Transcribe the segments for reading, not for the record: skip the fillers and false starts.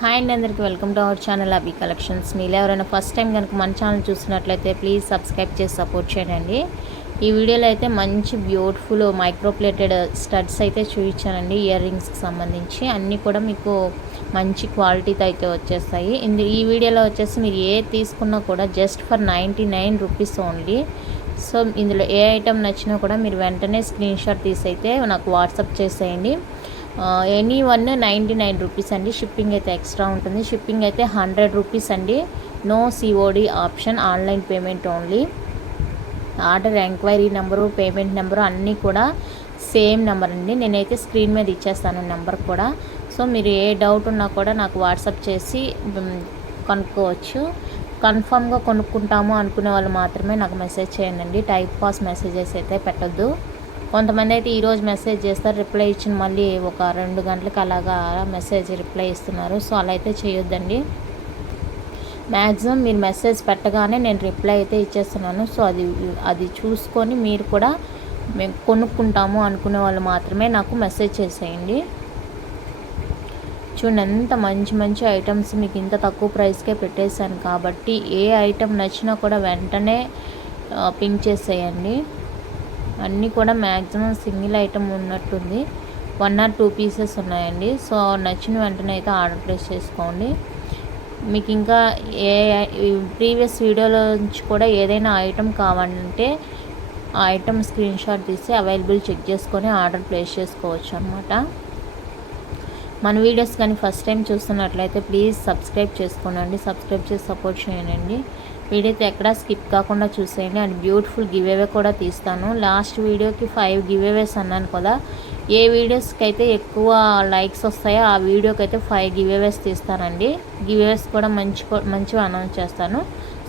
Hi అండి, అందరికీ welcome to our channel Abhi collections. మీరు ఎవరైనా ఫస్ట్ టైం కనుక మన ఛానల్ చూసినట్లయితే ప్లీజ్ సబ్స్క్రైబ్ చేసి సపోర్ట్ చేయండి. ఈ వీడియోలో అయితే మంచి బ్యూటిఫుల్ మైక్రోప్లేటెడ్ స్టడ్స్ అయితే చూపించానండి. ఇయర్ రింగ్స్కి సంబంధించి అన్నీ కూడా మీకు మంచి క్వాలిటీతో అయితే వచ్చేస్తాయి. ఈ వీడియోలో వచ్చేసి మీరు ఏ తీసుకున్నా కూడా just for 99 rupees only. So ఇందులో ఏ ఐటెం నచ్చినా కూడా మీరు వెంటనే స్క్రీన్ షాట్ తీసి అయితే నాకు వాట్సాప్ చేసేయండి. ఎనీ వన్ 99 రూపీస్ అండి. షిప్పింగ్ అయితే ఎక్స్ట్రా ఉంటుంది. షిప్పింగ్ అయితే 100 రూపీస్ అండి. No COD option, online payment only. Order enquiry number, payment number అన్నీ కూడా సేమ్ నెంబర్ అండి. నేనైతే స్క్రీన్ మీద ఇచ్చేస్తాను నెంబర్ కూడా. సో మీరు ఏ డౌట్ ఉన్నా కూడా నాకు వాట్సాప్ చేసి కనుక్కోవచ్చు. కన్ఫామ్గా కొనుక్కుంటాము అనుకునే వాళ్ళు మాత్రమే నాకు మెసేజ్ చేయండి. టైప్ పాస్ మెసేజెస్ అయితే పెట్టద్దు. కొంతమంది అయితే ఈరోజు మెసేజ్ చేస్తారు, రిప్లై ఇచ్చిన మళ్ళీ ఒక 2 గంటలకు అలాగా మెసేజ్ రిప్లై ఇస్తున్నారు. సో అలా అయితే చేయొద్దండి. మ్యాక్సిమం మీరు మెసేజ్ పెట్టగానే నేను రిప్లై అయితే ఇచ్చేస్తున్నాను. సో అది చూసుకొని మీరు కూడా మేము కొనుక్కుంటాము అనుకునే వాళ్ళు మాత్రమే నాకు మెసేజ్ చేసేయండి. చూడండి ఎంత మంచి మంచి ఐటమ్స్ మీకు ఇంత తక్కువ ప్రైస్కే పెట్టేశాను కాబట్టి ఏ ఐటెం నచ్చినా కూడా వెంటనే పింక్ చేసేయండి. అన్నీ కూడా మ్యాక్సిమం సింగిల్ ఐటమ్ ఉన్నట్టుంది. 1 or 2 పీసెస్ ఉన్నాయండి. సో నచ్చిన వెంటనే అయితే ఆర్డర్ ప్లేస్ చేసుకోండి. మీకు ఇంకా ప్రీవియస్ వీడియోలో నుంచి కూడా ఏదైనా ఐటమ్ కావాలంటే ఆ ఐటమ్ స్క్రీన్ షాట్ తీసి అవైలబుల్ చెక్ చేసుకొని ఆర్డర్ ప్లేస్ చేసుకోవచ్చు అనమాట. మన వీడియోస్ కానీ ఫస్ట్ టైం చూస్తున్నట్లయితే ప్లీజ్ సబ్స్క్రైబ్ చేసుకోండి. సబ్స్క్రైబ్ చేసి సపోర్ట్ చేయండి. వీడియో అయితే ఎక్కడా స్కిప్ కాకుండా చూసేయండి. అండ్ బ్యూటిఫుల్ గివ్ అవే కూడా తీస్తాను. లాస్ట్ వీడియోకి 5 గివ్ అవేస్ అన్నాను కదా. ఏ వీడియోస్కి అయితే ఎక్కువ లైక్స్ వస్తాయో ఆ వీడియోకి అయితే 5 గివ్ అవేస్ తీస్తానండి. గివ్ అవేస్ కూడా మంచిగా అనౌన్స్ చేస్తాను.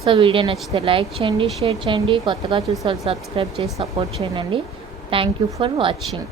సో వీడియో నచ్చితే లైక్ చేయండి, షేర్ చేయండి. కొత్తగా చూసే వాళ్ళు సబ్స్క్రైబ్ చేసి సపోర్ట్ చేయండి. Thank you for watching.